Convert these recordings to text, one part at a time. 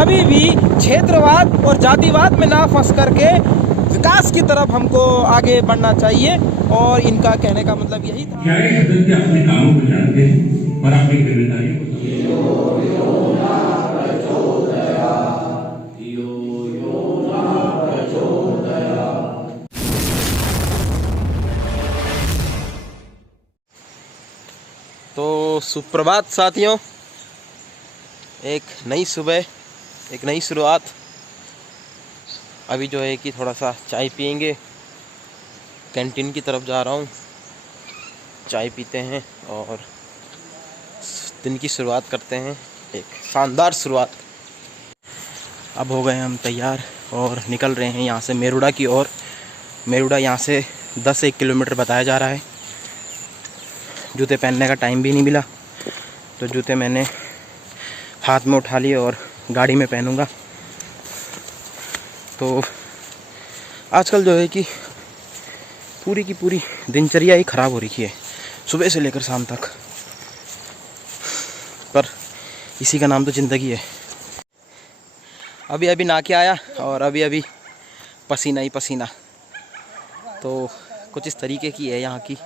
कभी भी क्षेत्रवाद और जातिवाद में ना फंस करके विकास की तरफ हमको आगे बढ़ना चाहिए। और इनका कहने का मतलब यही था। क्या ये सदन के अपने कामों को जानते हैं और अपनी जिम्मेदारियों को तो सुप्रभात साथियों, एक नई सुबह, एक नई शुरुआत। अभी जो है कि थोड़ा सा चाय पियेंगे, कैंटीन की तरफ जा रहा हूँ, चाय पीते हैं और दिन की शुरुआत करते हैं, एक शानदार शुरुआत। अब हो गए हम तैयार और निकल रहे हैं यहाँ से मेरुड़ा की ओर। मेरुड़ा यहाँ से 10-1 किलोमीटर बताया जा रहा है। जूते पहनने का टाइम भी नहीं मिला, तो जूते मैंने हाथ में उठा लिए और गाड़ी में पहनूंगा। तो आजकल जो है कि पूरी की पूरी दिनचर्या ही ख़राब हो रही है, सुबह से लेकर शाम तक। पर इसी का नाम तो ज़िंदगी है। अभी नहा के आया और अभी पसीना ही पसीना। तो कुछ इस तरीके की है यहाँ की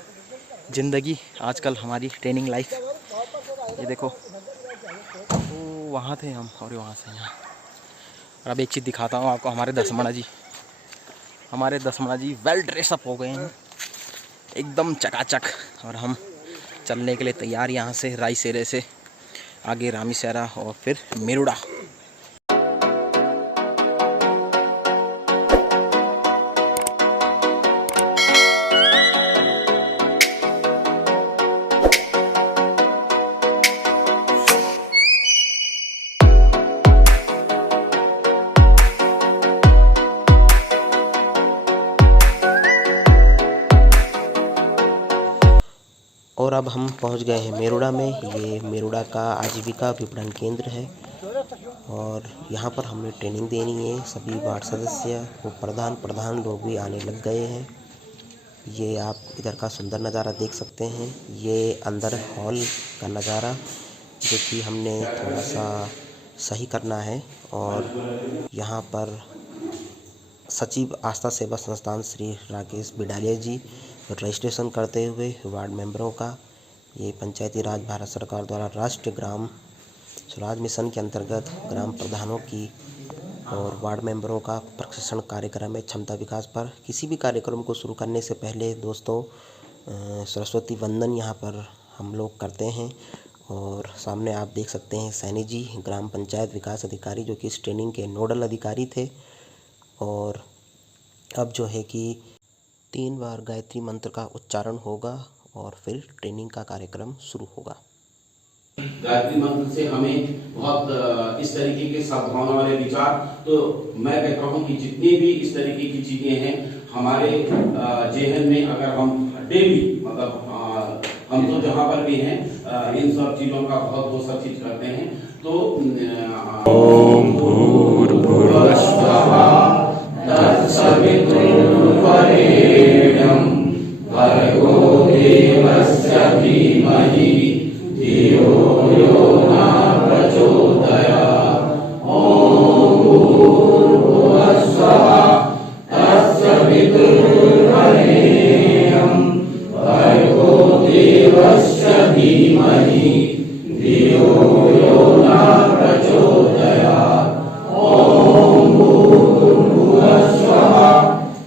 ज़िंदगी आजकल, हमारी ट्रेनिंग लाइफ। ये देखो, वो वहाँ थे हम और वहाँ से यहाँ। और अब एक चीज़ दिखाता हूँ आपको। हमारे दसमणा जी वेल ड्रेसअप हो गए हैं, एकदम चकाचक। और हम चलने के लिए तैयार यहाँ से रायसेरे से आगे रामीसेरा और फिर मेरुड़ा। और अब हम पहुंच गए हैं मेरुड़ा में। ये मेरुड़ा का आजीविका विपणन केंद्र है और यहाँ पर हमें ट्रेनिंग देनी है। सभी वार्ड सदस्य और प्रधान लोग भी आने लग गए हैं। ये आप इधर का सुंदर नज़ारा देख सकते हैं। ये अंदर हॉल का नज़ारा जो कि हमने थोड़ा सा सही करना है। और यहाँ पर सचिव आस्था सेवा संस्थान श्री राकेश बिडालिया जी रजिस्ट्रेशन करते हुए वार्ड मेंबरों का, ये पंचायती राज भारत सरकार द्वारा राष्ट्रीय ग्राम स्वराज मिशन के अंतर्गत ग्राम प्रधानों की और वार्ड मेंबरों का प्रशिक्षण कार्यक्रम है क्षमता विकास पर। किसी भी कार्यक्रम को शुरू करने से पहले दोस्तों सरस्वती वंदन यहाँ पर हम लोग करते हैं। और सामने आप देख सकते हैं सैनी जी, ग्राम पंचायत विकास अधिकारी, जो कि इस ट्रेनिंग के नोडल अधिकारी थे। और अब जो है कि 3 बार गायत्री मंत्र का उच्चारण होगा और फिर ट्रेनिंग का कार्यक्रम शुरू होगा। गायत्री मंत्र से हमें बहुत इस तरीके के सद्भावना वाले विचार, तो मैं कहता हूँ कि जितनी भी इस तरीके की चीजें हैं हमारे जेहन में, अगर हम डेली मतलब हम तो जहाँ पर भी हैं इन सब चीजों का बहुत सब चीज करते हैं। तो ओम भूर्भुवः स्वः तत्सवितुर्वरेण्यं भर्गो देवस्य धीमहि धियो यो न प्रचोदयात्। ओम भूर्भुवः स्वः तत्सवितुर्वरेण्यं भर्गो देवस्य धीमहि धियो यो न प्रचोदयात्। ओम भूर्भुवः स्वः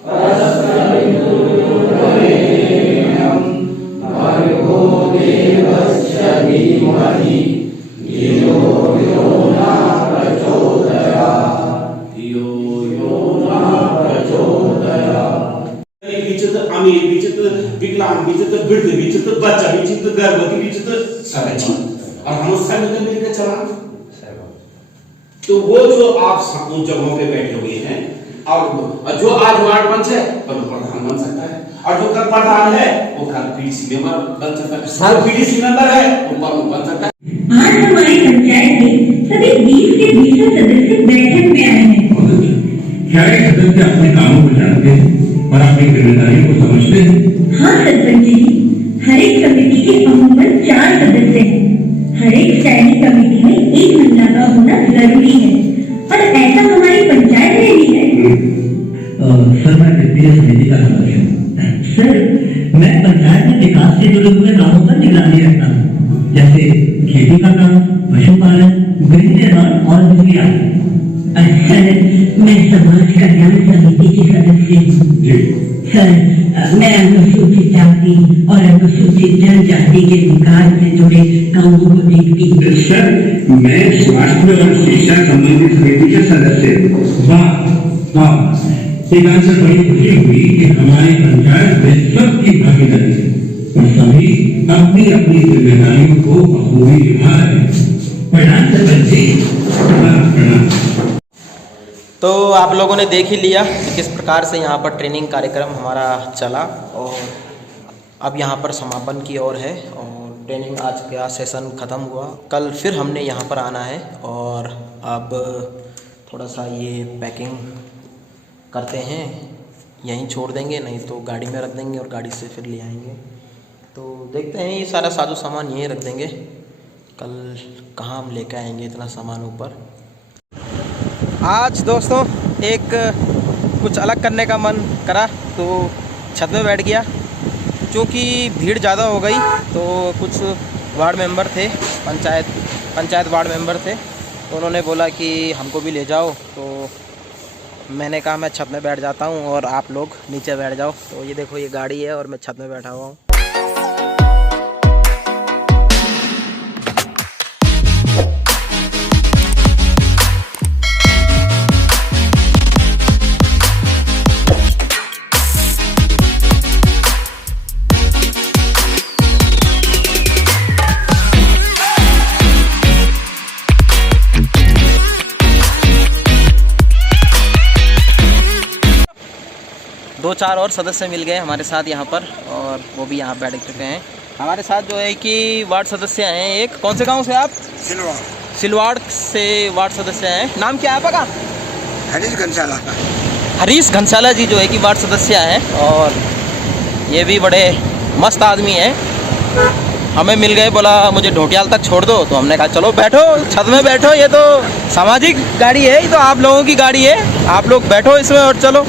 तत्सवितुर्वरेण्यं भर्गो देवस्य धीमहि धियो यो न प्रचोदयात्। धियो यो न प्रचोदयात्। बीचत अमीर, बीचत विकलांग, बीचत वृद्ध, बीचत बच्चा, बीचत गर्भवती, बीचत सभी, और हम सब मिलकर चला। तो वो जो आप उन जगहों पे बैठे हुए हैं, और जो आज वार्ड पंच है कल प्रधान बन सकता है, और जो कल प्रधान है वो कल पीडीसी मेंबर बन सकता है, और पीडीसी मेंबर है वो प्रमुख बन सकता है। आज हमारी पंचायत के सभी 20 के 20 सदस्य बैठक में आए हैं। क्या ये सदस्य अपने कामों को जानते हैं और अपनी जिम्मेदारियों को समझते हैं? हाँ सरपंच जी, हर एक कमेटी के अमूमन 4 सदस्य हैं। हर एक स्टैंडिंग कमेटी में एक महिला का होना जरूरी है। और दुनिया। सर, मैं समाज कल्याण समिति की सदस्य हूँ। जी सर, मैं अनुसूचित जाति और अनुसूचित जनजाति के विकास से जुड़े कामों को देखती हूँ। सर, मैं स्वास्थ्य और शिक्षा संबंधित समिति के सदस्य हूँ। वाह वाह, ये बात से बड़ी खुशी हुई कि हमारी पंचायत में सबकी भागीदारी है और सभी अपनी अपनी जिम्मेदारियों को बखूबी निभा रहे हैं। प्रणाम सरपंच जी। प्रणाम। तो आप लोगों ने देख ही लिया कि किस प्रकार से यहाँ पर ट्रेनिंग कार्यक्रम हमारा चला और अब यहाँ पर समापन की ओर है और ट्रेनिंग आज का सेशन ख़त्म हुआ। कल फिर हमने यहाँ पर आना है और अब थोड़ा सा ये पैकिंग करते हैं, यहीं छोड़ देंगे, नहीं तो गाड़ी में रख देंगे और गाड़ी से फिर ले आएंगे। तो देखते हैं, ये सारा साजो सामान यहीं रख देंगे, कल कहाँ हम लेकर आएंगे इतना सामान ऊपर। आज दोस्तों एक कुछ अलग करने का मन करा तो छत में बैठ गया। क्योंकि भीड़ ज़्यादा हो गई तो कुछ वार्ड मेंबर थे, पंचायत वार्ड मेंबर थे, तो उन्होंने बोला कि हमको भी ले जाओ। तो मैंने कहा मैं छत में बैठ जाता हूँ और आप लोग नीचे बैठ जाओ। तो ये देखो, ये गाड़ी है और मैं छत में बैठा हुआ हूँ। दो चार और सदस्य मिल गए हमारे साथ यहाँ पर और वो भी यहाँ बैठ चुके हैं हमारे साथ। जो है कि वार्ड सदस्य हैं, एक कौन से गांव से आप? सिलवाड़ से वार्ड सदस्य हैं। नाम क्या है आपका? हरीश घनसाला। हरीश घनसाला जी जो है कि वार्ड सदस्य हैं और ये भी बड़े मस्त आदमी हैं। हमें मिल गए, बोला मुझे ढोटियाल तक छोड़ दो। तो हमने कहा चलो बैठो, छत में बैठो, ये तो सामाजिक गाड़ी है, ये तो आप लोगों की गाड़ी है, आप लोग बैठो इसमें और चलो।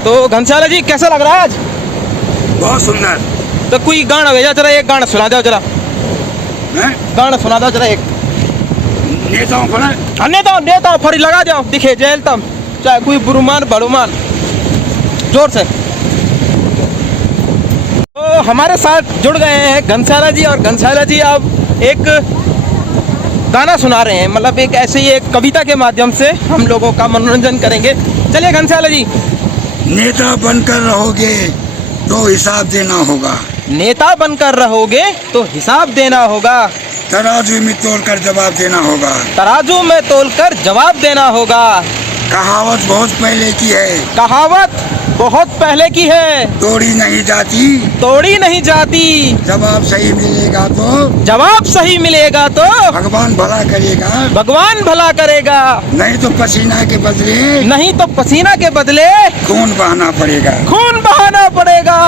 तो घनसाला जी कैसा लग रहा है आज? बहुत सुंदर। तो कोई गाना भेजा जरा, एक गाना सुना दो जरा। गाना सुना दो जरा एक। नेता फरी लगा जाओ, दिखे जेल तम, चाहे कोई बुरुमान बड़ुमान, जोर से। तो हमारे साथ जुड़ गए हैं घनसाला जी और घनसाला जी अब एक गाना सुना रहे हैं, मतलब एक ऐसे ही एक कविता के माध्यम से हम लोगों का मनोरंजन करेंगे। चलिए घनसाला जी। नेता बनकर रहोगे तो हिसाब देना होगा। नेता बनकर रहोगे तो हिसाब देना होगा। तराजू में तोलकर जवाब देना होगा। तराजू में तोलकर जवाब देना होगा। कहावत बहुत पहले की है। कहावत बहुत पहले की है। तोड़ी नहीं जाती। तोड़ी नहीं जाती। जवाब सही मिलेगा तो। जवाब सही मिलेगा तो भगवान भला करेगा। भगवान भला करेगा। नहीं तो पसीना के बदले। नहीं तो पसीना के बदले खून बहाना पड़ेगा। खून बहाना पड़ेगा।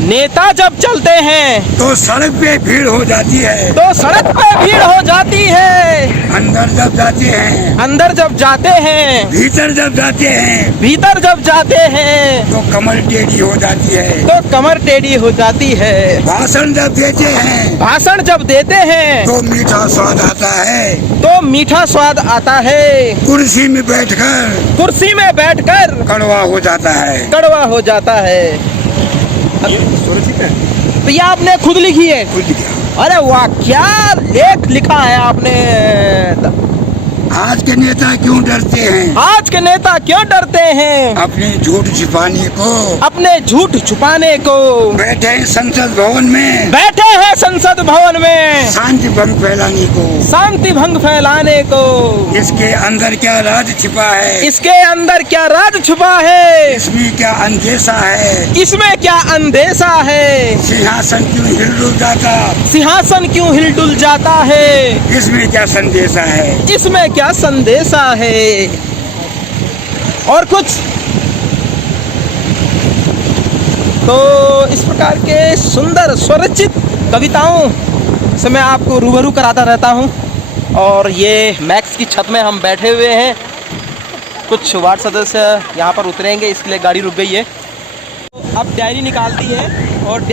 नेता जब चलते हैं तो सड़क पे भीड़ हो जाती है। तो सड़क पे भीड़ हो जाती है। अंदर जब जाते हैं। अंदर जब जाते हैं। भीतर जब जाते हैं। भीतर जब जाते हैं तो कमर टेढ़ी हो जाती है। तो कमर टेढ़ी हो जाती है। भाषण जब देते हैं। भाषण जब देते हैं तो मीठा स्वाद आता है। तो मीठा स्वाद आता है। कुर्सी में बैठकर कड़वा हो जाता है। कड़वा हो जाता है। तो ये आपने खुद लिखी है? खुद लिखा। अरे वाह, क्या लेख लिखा है आपने। आज के नेता क्यों डरते हैं? आज के नेता क्यों डरते हैं? अपने झूठ छिपाने को। अपने झूठ छुपाने को। बैठे हैं संसद भवन में। बैठे हैं संसद भवन में। शांति भंग फैलाने को। शांति भंग फैलाने को। इसके अंदर क्या राज छिपा है? इसके अंदर क्या राज छुपा है? इसमें क्या अंदेशा है? इसमें क्या अंदेशा है? सिंहासन क्यों हिलडुल जाता? सिंहासन क्यों हिलडुल जाता है? इसमें क्या संदेशा है? इसमें क्या संदेशा है? और कुछ तो इस प्रकार के सुंदर स्वरचित कविताओं से मैं आपको रूबरू कराता रहता हूं। और ये मैक्स की छत में हम बैठे हुए हैं, कुछ वार्ड सदस्य यहाँ पर उतरेंगे, इसके लिए गाड़ी रुक गई है। तो अब डायरी निकालती है और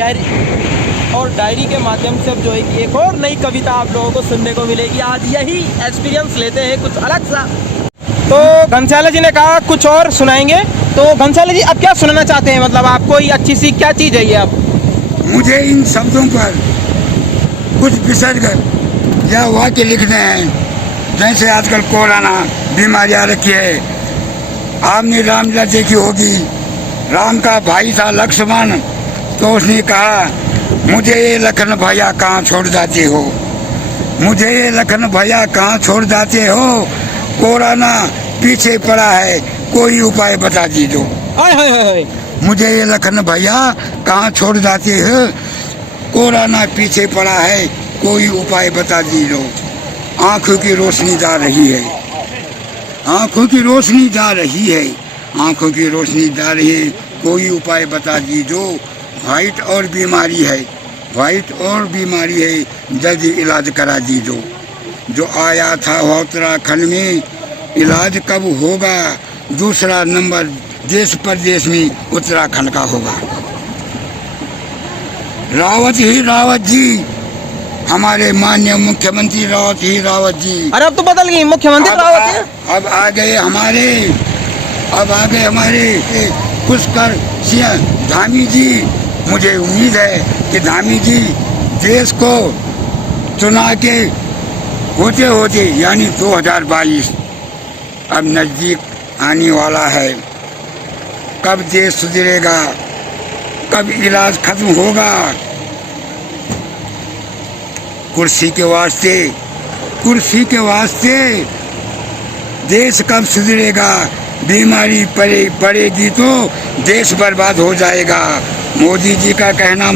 और डायरी के माध्यम से अब जो है कि एक और नई कविता आप लोगों को सुनने को मिलेगी। आज यही एक्सपीरियंस लेते हैं कुछ अलग सा। तो घनश्याला जी ने कहा कुछ और सुनाएंगे, तो घनश्याला जी आप क्या सुनाना चाहते हैं? मतलब आपको ये अच्छी सी क्या चीज़ है ये आप? मुझे इन शब्दों पर कुछ विसर्ग या वाक्य लिखने हैं। जैसे आजकल कोरोना बीमारी आ रखी है, आपने रामलीला देखी होगी। राम का भाई था लक्ष्मण, तो उसने कहा मुझे ये लखन भैया कहाँ छोड़ जाते हो, मुझे ये लखन भैया कहाँ छोड़ जाते हो, कोरोना पीछे पड़ा है कोई उपाय बता दीजो। मुझे ये लखन भैया कहाँ छोड़ जाते हो, कोरोना पीछे पड़ा है कोई उपाय बता दीजो। आंखों की रोशनी जा रही है, आंखों की रोशनी जा रही है, आंखों की रोशनी जा रही है, कोई उपाय बता दीजो। वाइट और बीमारी है, वाइट और बीमारी है, जल्दी इलाज करा दीजो। जो आया था उत्तराखंड में, इलाज कब होगा? दूसरा नंबर देश प्रदेश में उत्तराखंड का होगा। रावत ही रावत जी, हमारे माननीय मुख्यमंत्री रावत ही रावत जी। अरे अब तो बदल गई, मुख्यमंत्री रावत है। अब आ गए हमारे पुष्कर सिंह धामी जी। मुझे उम्मीद है कि धामी जी देश को चुनाव के होते होते यानी 2022 अब नज़दीक आने वाला है। कब देश सुधरेगा, कब इलाज खत्म होगा? कुर्सी के वास्ते देश कब सुधरेगा? बीमारी पड़ेगी तो देश बर्बाद हो जाएगा। मोदी जी का कहना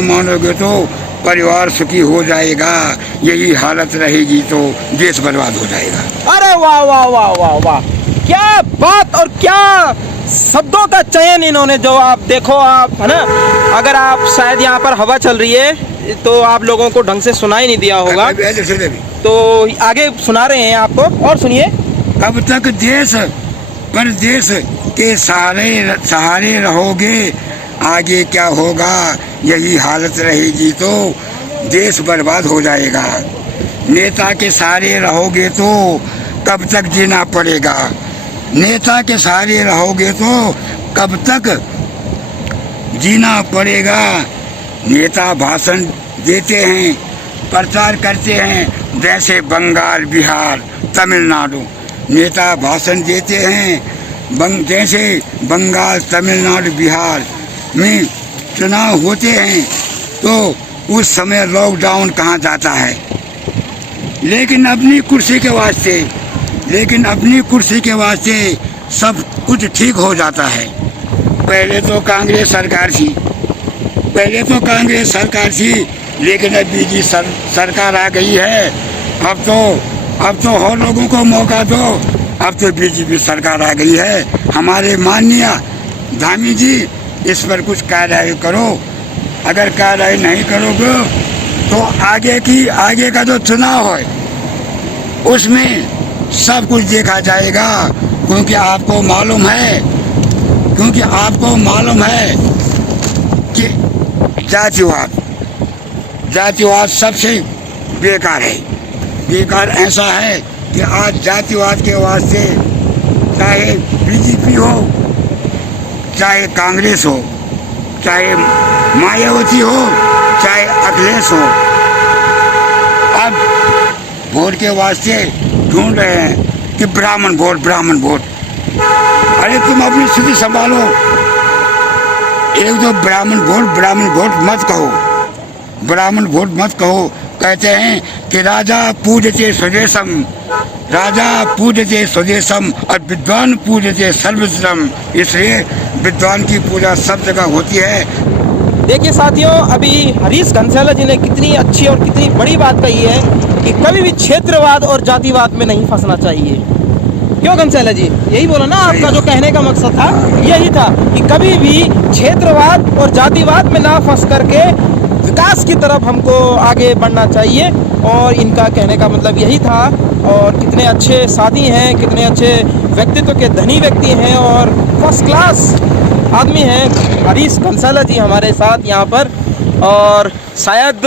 मानोगे तो परिवार सुखी हो जाएगा। यही हालत रहेगी तो देश बर्बाद हो जाएगा। अरे वाह वाह वाह वाह वाह, क्या बात और क्या शब्दों का चयन इन्होंने। जो आप देखो, आप है ना, अगर आप शायद यहाँ पर हवा चल रही है तो आप लोगों को ढंग से सुनाई नहीं दिया होगा, तो आगे सुना रहे हैं आपको, और सुनिए। कब तक देश परदेश के सहारे रहोगे, आगे क्या होगा? यही हालत रहेगी तो देश बर्बाद हो जाएगा। नेता के सहारे रहोगे तो कब तक जीना पड़ेगा, नेता के सहारे रहोगे तो कब तक जीना पड़ेगा। नेता भाषण देते हैं, प्रचार करते हैं, जैसे बंगाल, बिहार, तमिलनाडु। नेता भाषण देते हैं जैसे बंगाल, तमिलनाडु, बिहार में चुनाव होते हैं तो उस समय लॉकडाउन कहाँ जाता है। लेकिन अपनी कुर्सी के वास्ते सब कुछ ठीक हो जाता है। पहले तो कांग्रेस सरकार थी, लेकिन अब बीजेपी सरकार आ गई है। अब तो और लोगों को मौका दो। अब तो बीजेपी सरकार आ गई है। हमारे माननीय धामी जी, इस पर कुछ कार्रवाई करो। अगर कार्रवाई नहीं करोगे तो आगे का जो चुनाव है उसमें सब कुछ देखा जाएगा। क्योंकि आपको मालूम है कि जातिवाद सबसे बेकार है। बेकार ऐसा है कि आज जातिवाद के वास्ते चाहे बीजेपी हो, चाहे कांग्रेस हो, चाहे मायावती हो, चाहे अखिलेश हो, अब वोट के वास्ते ढूंढ रहे हैं कि ब्राह्मण वोट। अरे तुम अपनी स्थिति संभालो। एक तो ब्राह्मण वोट मत कहो। कहते हैं कि राजा पूजते स्वदेशम और विद्वान पूजते सर्वस्वम। इसलिए विद्वान की पूजा सब जगह होती है। देखिए साथियों, अभी हरीश घनश्याला जी ने कितनी अच्छी और कितनी बड़ी बात कही है कि कभी भी क्षेत्रवाद और जातिवाद में नहीं फंसना चाहिए। क्यों घनश्याला जी, यही बोला ना आपका जो कहने का मकसद था, यही था कि कभी भी क्षेत्रवाद और जातिवाद में ना फंस करके विकास की तरफ हमको आगे बढ़ना चाहिए। और इनका कहने का मतलब यही था। और कितने अच्छे साथी हैं, कितने अच्छे व्यक्तित्व के धनी व्यक्ति हैं और फर्स्ट क्लास आदमी हैं हरीश कंसाला जी हमारे साथ यहाँ पर। और शायद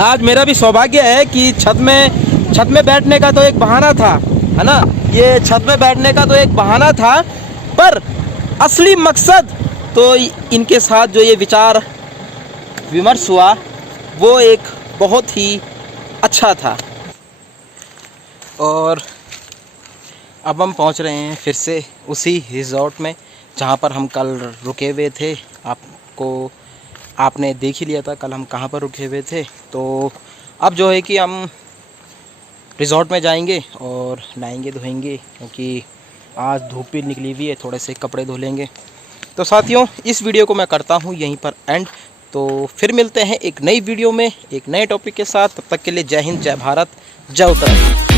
आज मेरा भी सौभाग्य है कि छत में बैठने का तो एक बहाना था, है ना, ये छत में बैठने का तो एक बहाना था, पर असली मकसद तो इनके साथ जो ये विचार विमर्श हुआ वो एक बहुत ही अच्छा था। और अब हम पहुंच रहे हैं फिर से उसी रिज़ॉर्ट में जहां पर हम कल रुके हुए थे। आपने देख ही लिया था कल हम कहां पर रुके हुए थे। तो अब जो है कि हम रिज़ॉर्ट में जाएंगे और नहाएंगे धोएंगे, क्योंकि आज धूप भी निकली हुई है, थोड़े से कपड़े धो लेंगे। तो साथियों, इस वीडियो को मैं करता हूं यहीं पर एंड। तो फिर मिलते हैं एक नई वीडियो में एक नए टॉपिक के साथ। तब तक के लिए जय हिंद, जय भारत, जय उत्तराखंड।